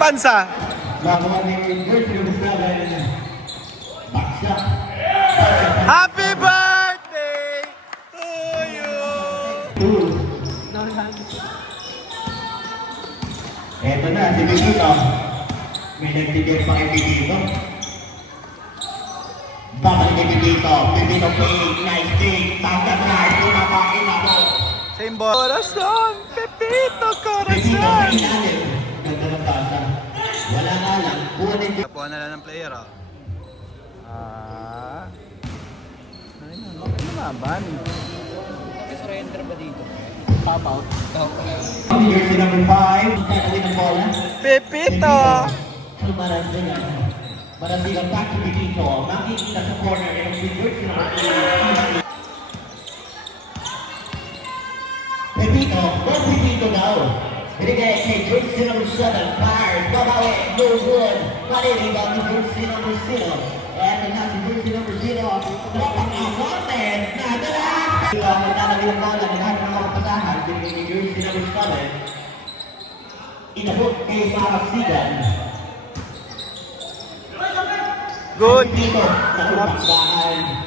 Pansa. Happy birthday to you! Eto na, si Pipito. May nagtitip pa kay Pipito. Bakit kay Pipito? Pipito pig, nice pig, tangka-drive, kumakain ako. Same ball. Corazon, Pepito, Pipito Corazon. pig natin. Ganda ng tasa. Wala nga lang, buwan din. Tapuan na lang ng player, oh. Ay, okay naman. Surrender ba dito? Pop out. Jersey number 5, tatawin ng bola. Pepito. Marazigan. Marazigan back to Pipito. Makikita sa corner ng jersey number 8. Pepito, go Pipito daw. Binigay kay jersey number 7, Fires. Babawi, no good. Maliligaw ni jersey number 0. Eto na si jersey number 0. Tropang awoted. Nadala. Maglalagay ng bola. Lahat ng mga pasahan. Binigay ni jersey number 7. Inabot kay Marazigan. Good. Pipito, nakapagdaan.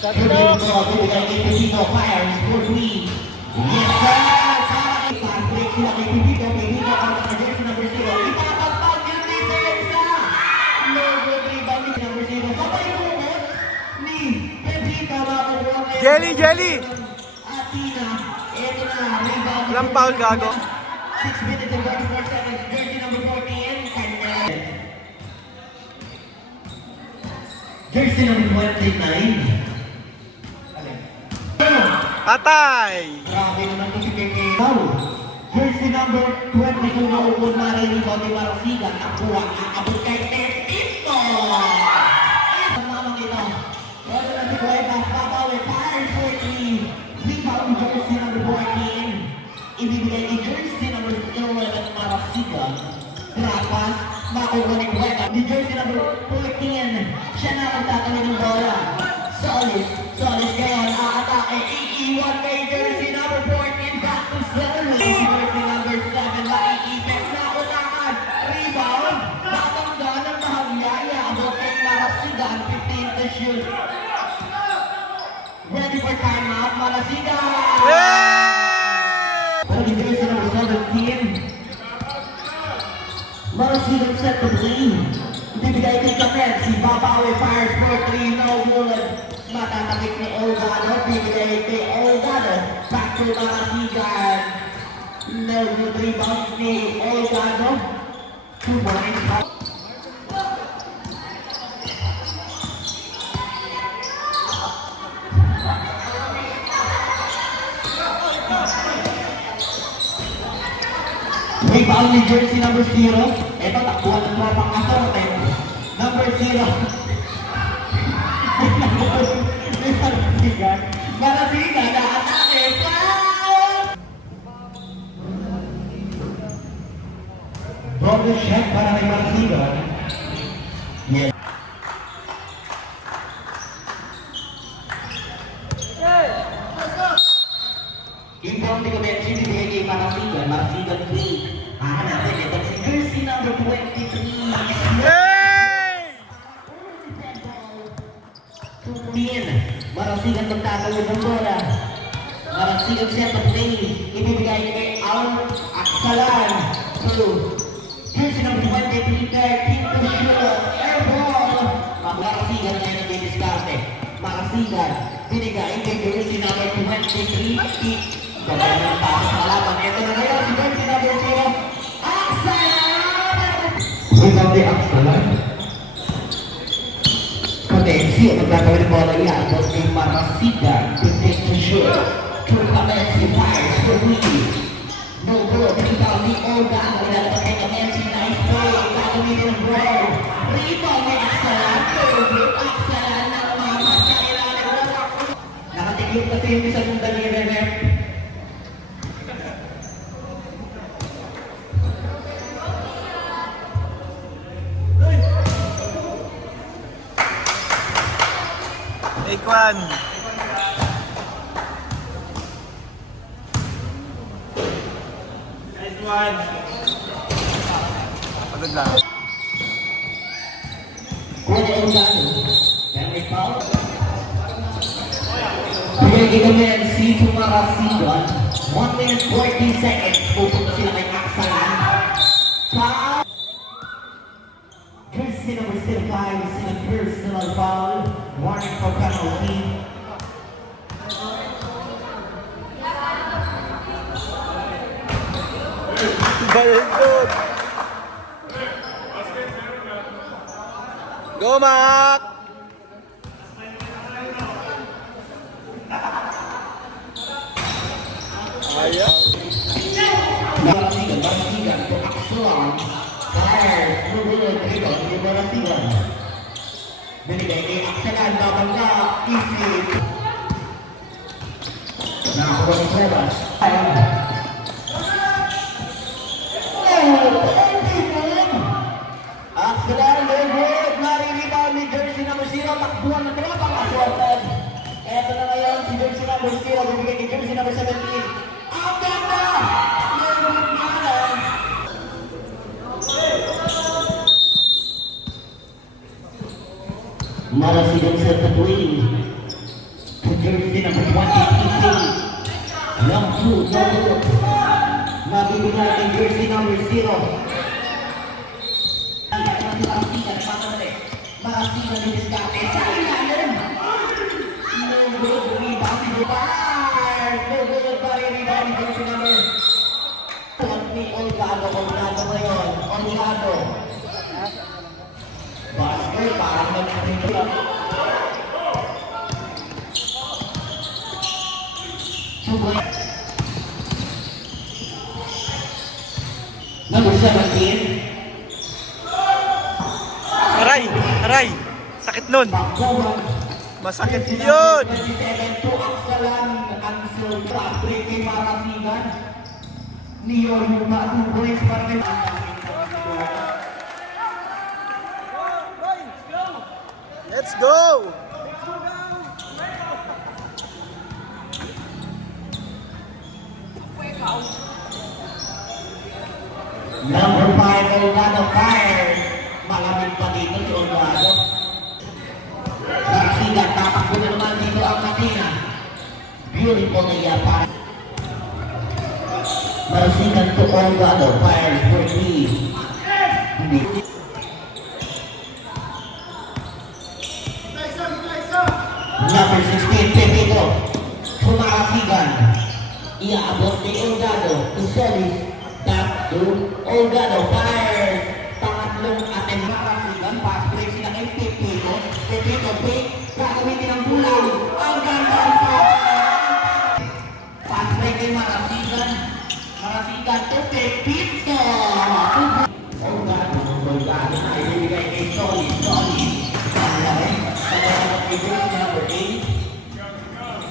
Pipito, binigay kay Pipito. Fires for 3. Yes, sir! Break sila kay Pipito. Pipito ang jersey number 0. Ipapagpag yung depensa! No good rebound ni number 0. Sabay bukot ni Pipito. Jelly, jelly. Atina. Ito na, rebound. Walang foul, gago. 6 minutes and 44 seconds. Jersey number 14. Kanya. Jersey number 29. Patay. Grabe naman ito si Pepe. Jersey number 22 na upod mariribaw ni Marasigan. Nakuha ang abot kay Pepito. Ang mamang ito. Wala na si Cuevas. Babawi. Fires for 3. Rebound ni jersey number 14. Ibibigay ni jersey number 11 at Marasigan. Trapas. Makuha ni Cuevas. Ni jersey number 14. Siya na ang tatawin ng bola. Solid. Solid ngayon. Aatake. Iiwan kay jersey number 14. Back to Solid. Jersey number 7. Maiipit na unahan. Rebound. Natangga ng mahagyaya. Abot kay Marasigan. 15 to shoot. Ready for timeout. Marasigan. Yay! Pero jersey number 17. Marasigan set to play. Ibibigay kay Kapet. Si Babawi fires for 3. No good. Matatakik ni Olgado. Bibigay kay Olgado. Back to Marasigan. No good rebound ni Olgado. 2 points. Rebound ni jersey number 0. Ito, takbuhan ng tropang kasorte. Number 0. Marasigan na atake. Foul! Double shot para kay Marasigan. Yes. Inbound ni Kubensi, bibigay kay Marasigan. Marasigan 3. Natin ito si jersey number 23. Yay! Marasigan magtatawid ng bola. Marasigan set of play. Ibibigay niya kay Aksalan. Jersey number 23, 13 to shoot. Air ball. Marasigan niya nag-diskarte. Marasigan. Binigay kay jersey number 23. Gagawin ng pasok sa laban. Ito na ngayon si jersey number 0. Aksalan! Rebound ni Aksalan. Kubensi ang magagawin ng bola yan. Tapos kay Marasigan. 15 to shoot. True Kubensi fires for 3. No good. Rebound ni Olga. Ilalabas kay Kubensi. Nice play. Gagawin ng ball. Rebound ni Aksalan. Aksalan na umamas sa ilalim. Nakatigil kasi yung isang mundang i-revert. Take one. Nice one. Pagod lang. Kuya Orlando, can we foul? Pinagin namin si Tumarasigan. 1 minute 40 seconds. Pupunta sila kay Aksalan. Foul! Jersey number 5 is in a personal foul. Warning for penalty. Balintod! Go, Mac! Ayaw. Barasigan to Aksalan. Fire! Nubulog dito. Barasigan. Binigay kay Aksalan. Babangga. Easy. Nakakuha ng Sebas. Aksalan, Lord, naririnig ni Jersey number 0, takbuhan ng tropa kasorted. Eto na ngayon, si Jersey number 0, bibigay kay Jersey number 17. Ang ganda! Lord, naman! Marasigan sa Tatooine. To Jersey number 20, Long 2, no good. Mabibigay kay Jersey number 0. Marasigan ni Biscate sa ilalim. No good, rebound to Bar. No good, Bar, rebound ni Jersey number. Ni Olgado ngayon. Olgado. Basket, parang nagsasabi. Number 17. Aray! Aray! Sakit nun! Bakuban. Masakit yun! 27 to Aksalan. Ang silver break kay Marasigan. Neo Yuba 2 points para kay Let's go! Number 5, Olgado Fire. Malamig pa dito si Olgado. Marasigan, tatakbo na naman dito ang Matina. Beautiful na yapa. Marasigan to Olgado Fire for 3. Number 16, Pepito. Marasigan. Iaabot ni Olgado to Solis. Back to Olgado Fire. Pangatlong atin Marasigan. Pass break sila kay Pepito. Pepito, pick. Gagamitin ang bulang. Ang ganda ang pass break kay Marasigan. Marasigan to Pepito. Olgado. Olgado na ibibigay kay Solis. Solis. Ang laki. Number 8.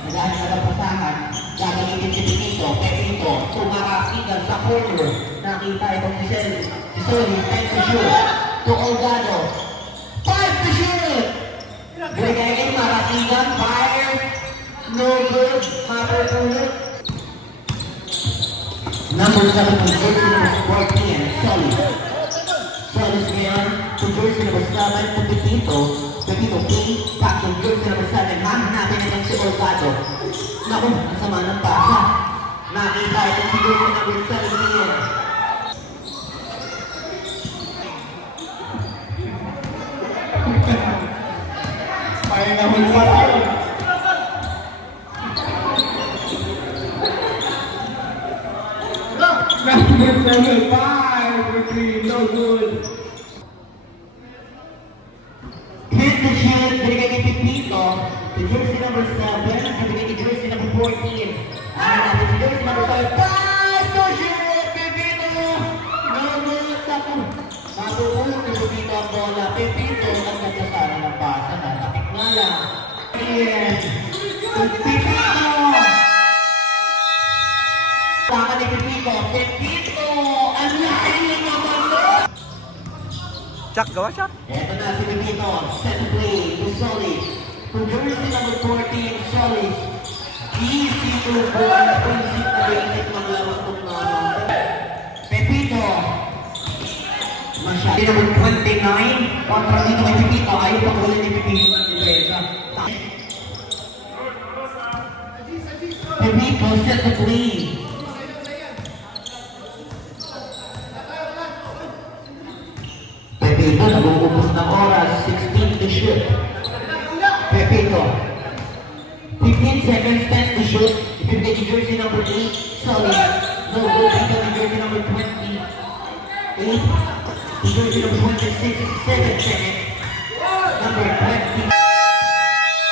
Naghahanap na pasangan. Gagamitin si Pepito. Pepito. Tumarasigan sa corner. Nakita itong si Solis. 10 to shoot. To Olgado. 5 to shoot. Binigay kay Marasigan. Fire. No good. Mapapulot. Number 7 to jersey number 14. Solis. Solis ngayon. To jersey number 7. To Pepito. Pepito King. Back to jersey number 7. Hanapin natin si Olgado. Naku, ang sama ng pasa. Nakita ito si jersey number 17. Kaya na hulpa tayo. Number 7, 5 for 3, no good. Hit the shoot, binigay kay Pepito. The jersey number 7, binigay kay jersey number 14. Ano natin si jersey number 5, 5 to shoot, Pepito. No good, naku. Matutulog ni Pepito ang bola. Pepito, nagkasasara ng pasa. Natakik na lang. Yes. Pepito. Saka ni Pepito. Pepito. Ang laking naman mo. Chuck, gawa Chuck! Eto na si Pepito. Set play to Solis. To jersey number 14, Solis. Easy to ball. Basic na maglaro itong Pepito. Number 29, kontra dito kay Pipito, ayaw pa ulit ni Pipito ng depensa. Pipito set the play. Pipito, nag-uubos ng oras, 16 to shoot. Pipito, 15 seconds, 10 to shoot. If you take jersey number 8, solid. No, go back to jersey number 28. Jersey number 26, 7 seconds. Number 20.